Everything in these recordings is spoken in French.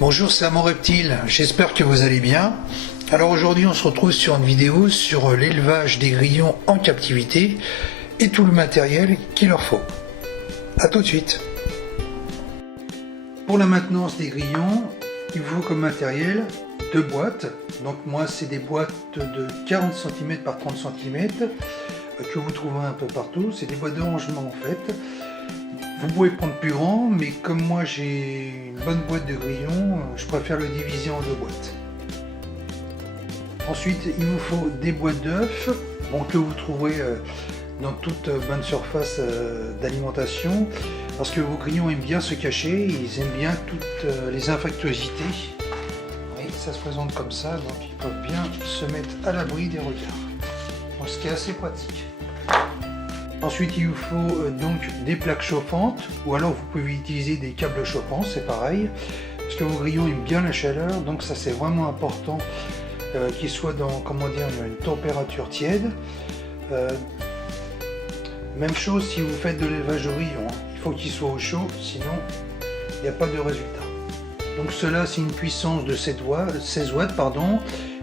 Bonjour, c'est Amant Reptile, j'espère que vous allez bien. Alors aujourd'hui on se retrouve sur une vidéo sur l'élevage des grillons en captivité et tout le matériel qu'il leur faut. A tout de suite. Pour la maintenance des grillons, il vous faut comme matériel deux boîtes. Donc moi c'est des boîtes de 40 cm par 30 cm que vous trouverez un peu partout. C'est des boîtes de rangement en fait. Vous pouvez prendre plus grand, mais comme moi j'ai une bonne boîte de grillons, je préfère le diviser en deux boîtes. Ensuite, il vous faut des boîtes d'œufs, que vous trouverez dans toute bonne surface d'alimentation, parce que vos grillons aiment bien se cacher, ils aiment bien toutes les infectiosités. Oui, ça se présente comme ça, donc ils peuvent bien se mettre à l'abri des regards. Donc, ce qui est assez pratique. Ensuite, il vous faut donc des plaques chauffantes, ou alors vous pouvez utiliser des câbles chauffants, c'est pareil, parce que vos grillons aiment bien la chaleur, donc ça c'est vraiment important qu'ils soient dans, une température tiède. Même chose si vous faites de l'élevage de grillons, il faut qu'ils soient au chaud, sinon il n'y a pas de résultat. Donc cela c'est une puissance de 16 watts,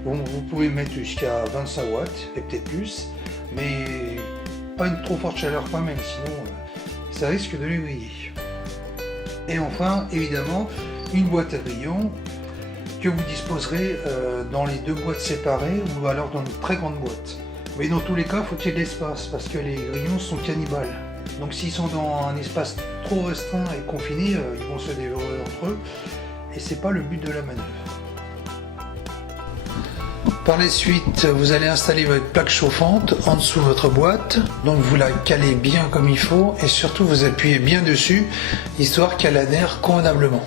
vous pouvez mettre jusqu'à 25 watts et peut-être plus, mais pas une trop forte chaleur quand même, sinon ça risque de les griller. Et enfin, évidemment, une boîte à grillons que vous disposerez dans les deux boîtes séparées ou alors dans une très grande boîte. Mais dans tous les cas, il faut qu'il y ait de l'espace parce que les grillons sont cannibales. Donc s'ils sont dans un espace trop restreint et confiné, ils vont se dévorer entre eux et c'est pas le but de la manœuvre. Par la suite, vous allez installer votre plaque chauffante en dessous de votre boîte. Donc vous la calez bien comme il faut et surtout vous appuyez bien dessus, histoire qu'elle adhère convenablement.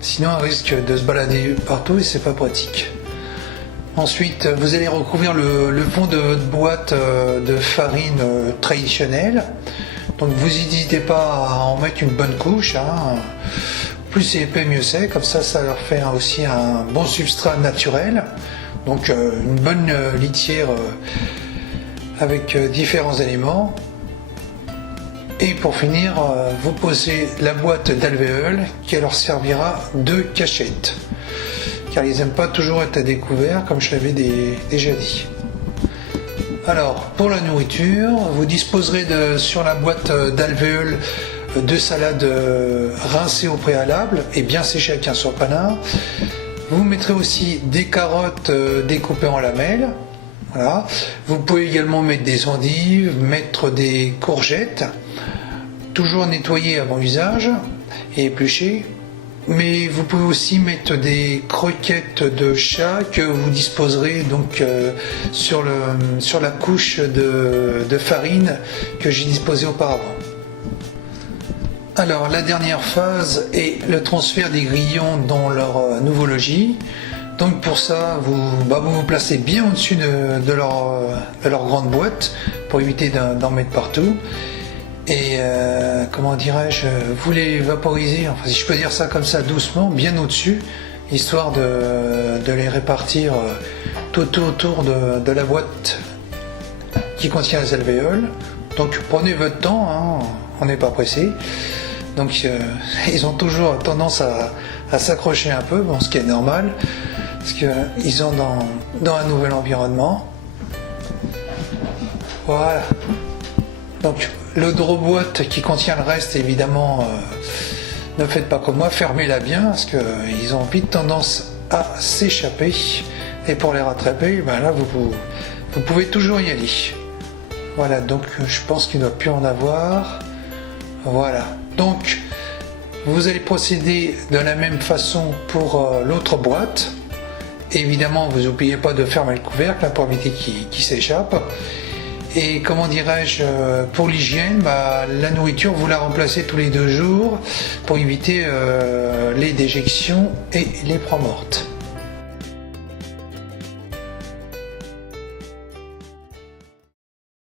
Sinon elle risque de se balader partout et c'est pas pratique. Ensuite, vous allez recouvrir le fond de votre boîte de farine traditionnelle. Donc vous n'hésitez pas à en mettre une bonne couche. Plus c'est épais, mieux c'est. Comme ça leur fait aussi un bon substrat naturel. Donc une bonne litière avec différents éléments. Et pour finir, vous posez la boîte d'alvéoles qui leur servira de cachette. Car ils n'aiment pas toujours être à découvert, comme je l'avais déjà dit. Alors, pour la nourriture, vous disposerez sur la boîte d'alvéoles de salade rincée au préalable et bien séchée avec un surpanard. Vous mettrez aussi des carottes découpées en lamelles. Voilà. Vous pouvez également mettre des endives, mettre des courgettes, toujours nettoyées avant usage et épluchées. Mais vous pouvez aussi mettre des croquettes de chat que vous disposerez donc sur la couche de farine que j'ai disposée auparavant. Alors la dernière phase est le transfert des grillons dans leur nouveau logis. Donc pour ça, vous vous placez bien au-dessus de leur grande boîte pour éviter d'en mettre partout. Et vous les vaporisez, enfin si je peux dire ça comme ça doucement, bien au-dessus, histoire de les répartir tout autour de la boîte qui contient les alvéoles. Donc prenez votre temps, on n'est pas pressé. Donc ils ont toujours tendance à s'accrocher un peu, ce qui est normal, parce qu'ils sont dans un nouvel environnement. Voilà. Donc l'autre boîte qui contient le reste, évidemment, ne faites pas comme moi, fermez-la bien, parce qu'ils ont vite tendance à s'échapper. Et pour les rattraper, là vous pouvez toujours y aller. Voilà, donc je pense qu'il ne doit plus en avoir. Voilà. Donc, vous allez procéder de la même façon pour l'autre boîte. Évidemment, vous n'oubliez pas de fermer le couvercle pour éviter qu'il s'échappe. Et pour l'hygiène, la nourriture, vous la remplacez tous les 2 jours pour éviter les déjections et les proies mortes.